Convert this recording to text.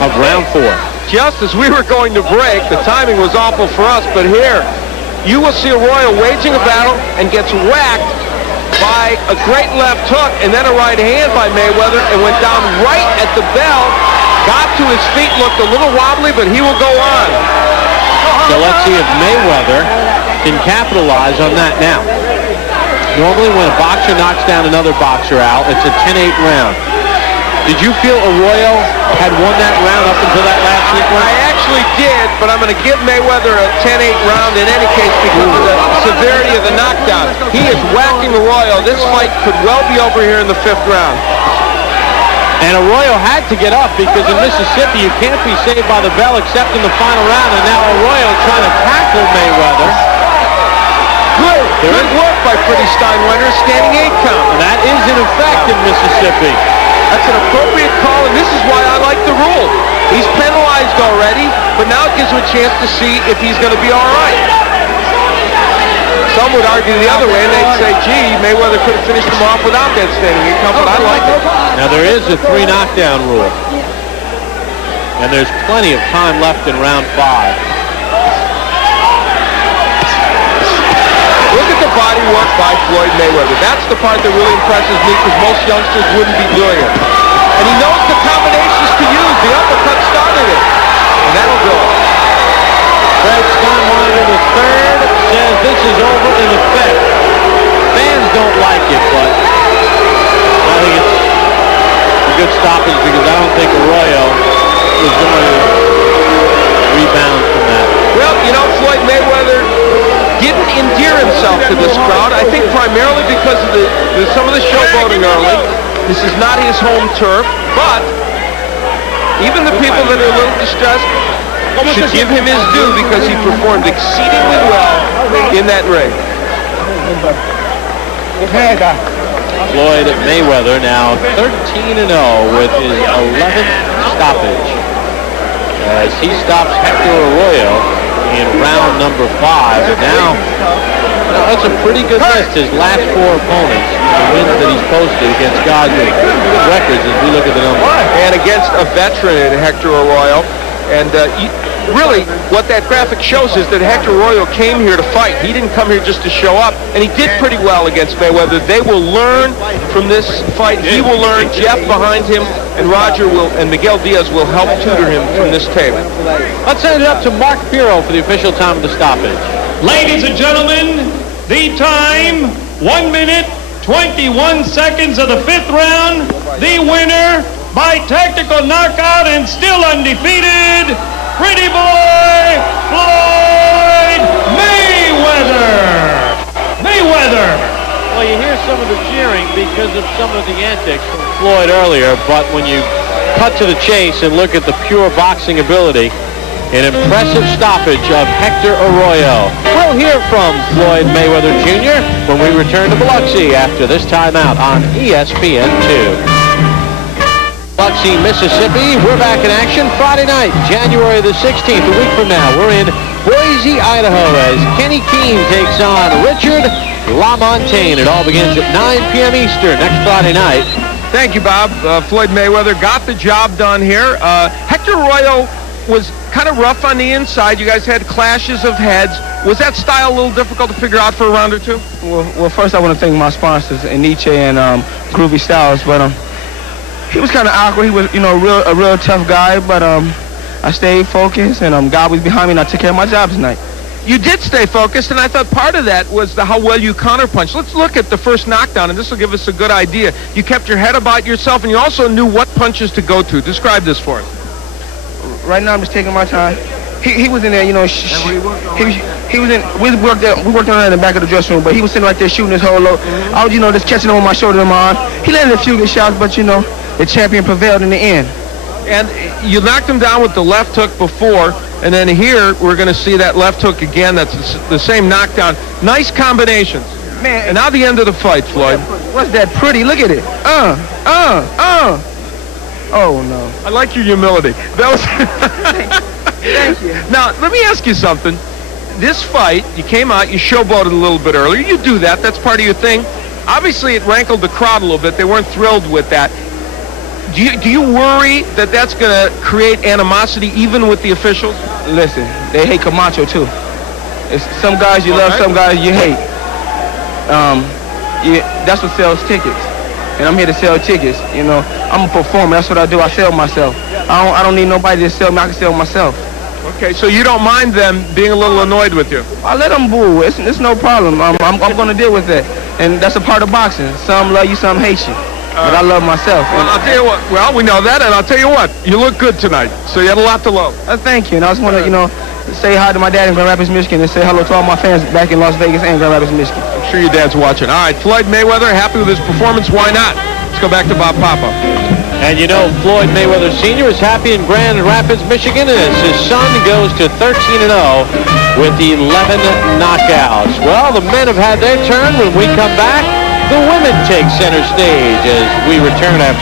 of round 4. Just as we were going to break, the timing was awful for us, but here you will see Arroyo waging a battle and gets whacked by a great left hook and then a right hand by Mayweather, and went down right at the bell, got to his feet, looked a little wobbly, but he will go on. So let's see if Mayweather can capitalize on that now. Normally when a boxer knocks down another boxer out, it's a 10-8 round. Did you feel Arroyo had won that round up until that last sequence? I actually did, but I'm going to give Mayweather a 10-8 round in any case because of the severity of the knockdown. He is whacking Arroyo. This fight could well be over here in the 5th round. And Arroyo had to get up because in Mississippi you can't be saved by the bell except in the final round, and now Arroyo trying to tackle Mayweather. Good work by Freddie Steinwender, standing 8 count. And that is in effect in Mississippi. That's an appropriate call, and this is why I like the rule. He's penalized already, but now it gives him a chance to see if he's going to be all right. Some would argue the other way, and they'd say, gee, Mayweather could have finished him off without that standing 8 count, but I like it. Now there is a 3 knockdown rule, and there's plenty of time left in round 5. Look at the body work by Floyd Mayweather. That's the part that really impresses me because most youngsters wouldn't be doing it. And he knows the combinations to use. The uppercut started it. And that'll do it. Fred Steinwender III says this is over in effect. Fans don't like it, but I think it's a good stoppage because I don't think Arroyo is going to rebound from that. Well, you know, Floyd Mayweather didn't endear himself to this crowd. I think primarily because of some of the showboating early. This is not his home turf, but even the people that are a little distressed should give him his due because he performed exceedingly well in that ring. Floyd Mayweather now 13-0 with his 11th stoppage as he stops Hector Arroyo in round number 5. And now, that's a pretty good list. His last 4 opponents, the wins that he's posted against guys with good records as we look at the numbers. And against a veteran, Hector Arroyo. And really, what that graphic shows is that Hector Arroyo came here to fight. He didn't come here just to show up. And he did pretty well against Mayweather. They will learn from this fight. He will learn. Jeff behind him and Roger will, and Miguel Diaz will help tutor him from this tape. Let's send it up to Mark Piro for the official time of the stoppage. Ladies and gentlemen, the time, 1 minute, 21 seconds of the 5th round. The winner by technical knockout and still undefeated, Pretty Boy Floyd Mayweather. Well, you hear some of the cheering because of some of the antics from Floyd earlier, but when you cut to the chase and look at the pure boxing ability, an impressive stoppage of Hector Arroyo. We'll hear from Floyd Mayweather Jr. when we return to Biloxi after this timeout on ESPN2. Biloxi, Mississippi. We're back in action Friday night, January the 16th, a week from now. We're in Boise, Idaho, as Kenny Keene takes on Richard LaMontagne. It all begins at 9 p.m. Eastern next Friday night. Thank you, Bob. Floyd Mayweather got the job done here. Hector Arroyo was kind of rough on the inside. You guys had clashes of heads. Was that style a little difficult to figure out for a round or two? Well, first I want to thank my sponsors, Nietzsche and Groovy Styles, but he was kind of awkward. He was, a real tough guy, but I stayed focused, and God was behind me, and I took care of my job tonight. You did stay focused, and I thought part of that was how well you counterpunched. Let's look at the first knockdown, and this will give us a good idea. You kept your head about yourself, and you also knew what punches to go to. Describe this for us. Right now, I'm just taking my time. He was in there, he was in. We worked on it in the back of the dressing room, but he was sitting right there shooting his whole load. I was, just catching him on my shoulder and my arm. He landed a few good shots, but the champion prevailed in the end. And you knocked him down with the left hook before, and then here we're going to see that left hook again. That's the same knockdown. Nice combinations. Man, and now the end of the fight, Floyd. What's that pretty? Look at it. Oh, no. I like your humility. That was Thank you. Now, let me ask you something. This fight, you came out, you showboated a little bit earlier. You do that. That's part of your thing. Obviously, it rankled the crowd a little bit. They weren't thrilled with that. Do you worry that that's going to create animosity even with the officials? Listen, they hate Camacho too. It's some guys you love, some guys you hate. That's what sells tickets. And I'm here to sell tickets. You know, I'm a performer. That's what I do. I sell myself. I don't need nobody to sell me. I can sell myself. Okay, so you don't mind them being a little annoyed with you? I let them boo. It's no problem. I'm going to deal with that. And that's a part of boxing. Some love you, some hate you. But I love myself. Well, I'll tell you what. Well, we know that, and I'll tell you what. You look good tonight, so you had a lot to love. Thank you. And I just want to, you know, say hi to my dad in Grand Rapids, Michigan, and say hello to all my fans back in Las Vegas and Grand Rapids, Michigan. I'm sure your dad's watching. All right, Floyd Mayweather, happy with his performance. Why not? Let's go back to Bob Papa. And you know, Floyd Mayweather Sr. is happy in Grand Rapids, Michigan, as his son goes to 13-0 with 11 knockouts. Well, the men have had their turn. When we come back, the women take center stage as we return after